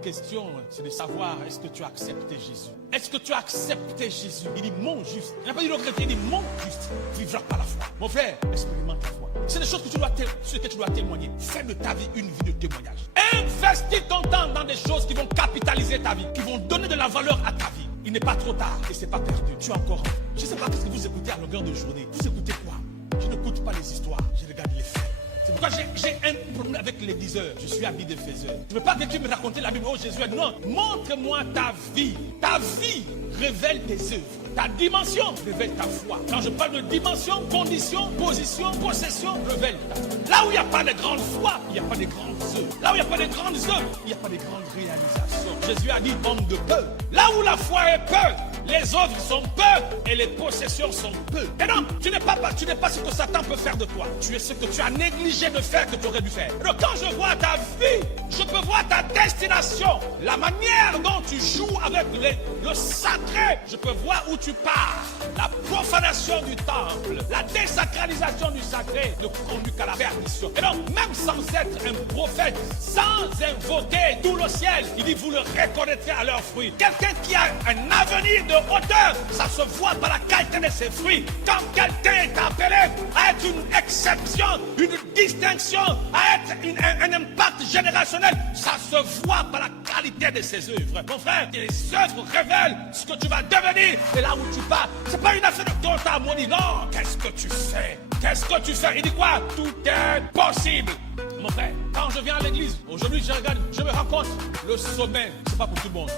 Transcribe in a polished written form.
question, c'est de savoir, est-ce que tu as accepté Jésus? Est-ce que tu as accepté Jésus? Il dit, mon juste. Il n'a pas dit le chrétien, il dit, mon juste vivra par la foi. Mon frère, expérimente la foi. C'est des choses que sur lesquelles tu dois témoigner. Fais de ta vie une vie de témoignage. Investis ton temps dans des choses qui vont capitaliser ta vie, qui vont donner de la valeur à ta vie. Il n'est pas trop tard et c'est pas perdu. Tu as encore. Je ne sais pas ce que vous écoutez à longueur de journée. Vous écoutez quoi? Je n'écoute pas les histoires, je regarde les faits. C'est pourquoi j'ai un problème avec les diseurs. Je suis ami des faiseurs. Je ne veux pas que tu me racontes la Bible. Oh Jésus, non. Montre-moi ta vie. Ta vie révèle tes œuvres. Ta dimension révèle ta foi. Quand je parle de dimension, condition, position, possession, révèle ta foi. Là où il n'y a pas de grande foi, il n'y a pas de grandes œuvres. Là où il n'y a pas de grandes œuvres, il n'y a pas de grandes réalisations. Jésus a dit homme de peu. Là où la foi est peu, les œuvres sont peu et les possessions sont peu. Et donc, tu n'es pas ce que Satan peut faire de toi. Tu es ce que tu as négligé de faire que tu aurais dû faire. Et donc, quand je vois ta vie, je peux voir ta destination, la manière dont tu joues avec le sacré. Je peux voir où tu pars. La profanation du temple, la désacralisation du sacré ne conduit qu'à la perdition. Et donc, même sans être un prophète, sans invoquer tout le ciel, il dit, vous le reconnaîtrez à leurs fruits. Quelqu'un qui a un avenir de hauteur, ça se voit par la qualité de ses fruits. Quand quelqu'un est appelé à être une exception, une distinction, à être un impact générationnel, ça se voit par la qualité de ses œuvres. Mon frère, les œuvres révèlent ce que tu vas devenir et là où tu pars. C'est pas une affaire de ton harmonie, non. Qu'est-ce que tu fais? Qu'est-ce que tu fais? Il dit quoi? Tout est possible. Mon frère, quand je viens à l'église, aujourd'hui je regarde, je me rends compte, le sommet, c'est pas pour tout le monde.